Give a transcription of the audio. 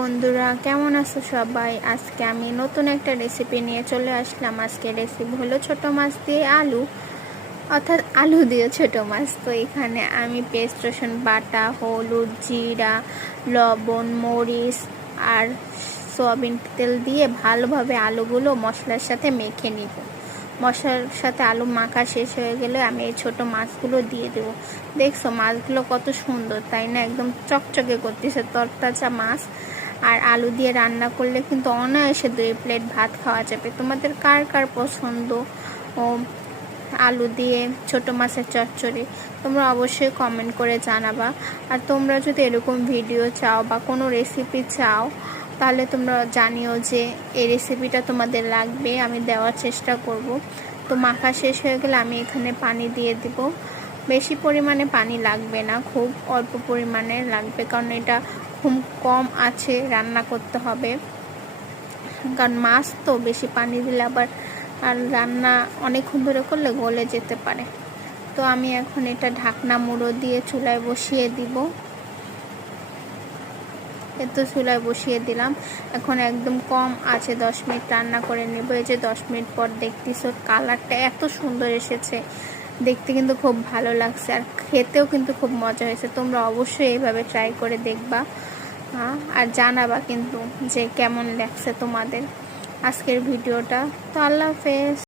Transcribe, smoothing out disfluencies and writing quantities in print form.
বন্ধুরা কেমন আছো সবাই? আজকে আমি নতুন একটা রেসিপি নিয়ে চলে আসলাম। আজকে রেসিপি হলো ছোট মাছ দিয়ে আলু, অর্থাৎ আলু দিয়ে ছোট মাছ। তো এখানে আমি পেস্ট, রসুন বাটা, হলুদ, জিরা, লবণ, মরিচ আর সয়াবিন তেল দিয়ে ভালোভাবে আলুগুলো মশলার সাথে মেখে নিব। মশলার সাথে আলু মাখা শেষ হয়ে গেলে আমি এই ছোট মাছগুলো দিয়ে দেবো। দেখছো মাছগুলো কত সুন্দর, তাই না? একদম চকচকে করতেছে, তরতাজা মাছ। আর আলু দিয়ে রান্না করলে কিন্তু অনায়াসে 2 প্লেট ভাত খাওয়া যাবে। তোমাদের কার কার পছন্দ ও আলু দিয়ে ছোট মাছের চচ্চড়ি, তোমরা অবশ্যই কমেন্ট করে জানাবা। আর তোমরা যদি এরকম ভিডিও চাও বা কোনো রেসিপি চাও, তাহলে তোমরা জানিও যে এই রেসিপিটা তোমাদের লাগবে, আমি দেওয়ার চেষ্টা করব। তো মাখা শেষ হয়ে গেলে আমি এখানে পানি দিয়ে দিব। বেশি পরিমাণে পানি লাগবে না, খুব অল্প পরিমাণে লাগবে, কারণ এটা খুব কম আছে রান্না করতে হবে। কারণ মাছ তো বেশি পানি দিলে আবার আর রান্না অনেকক্ষণ ধরে করলে গলে যেতে পারে। তো আমি এখন এটা ঢাকনা মুড়ো দিয়ে চুলায় বসিয়ে দিব। তো চুলায় বসিয়ে দিলাম। এখন একদম কম আছে 10 মিনিট রান্না করে নেব। এই যে 10 মিনিট পর দেখতেছো কালারটা এত সুন্দর এসেছে, দেখতে কিন্তু খুব ভালো লাগছে, আর খেতেও কিন্তু খুব মজা হয়েছে। তোমরা অবশ্যই এইভাবে ট্রাই করে দেখবা, আর জানাবা কিন্তু যে কেমন লাগছে তোমাদের আজকের ভিডিওটা। তো আল্লাহ হাফেজ।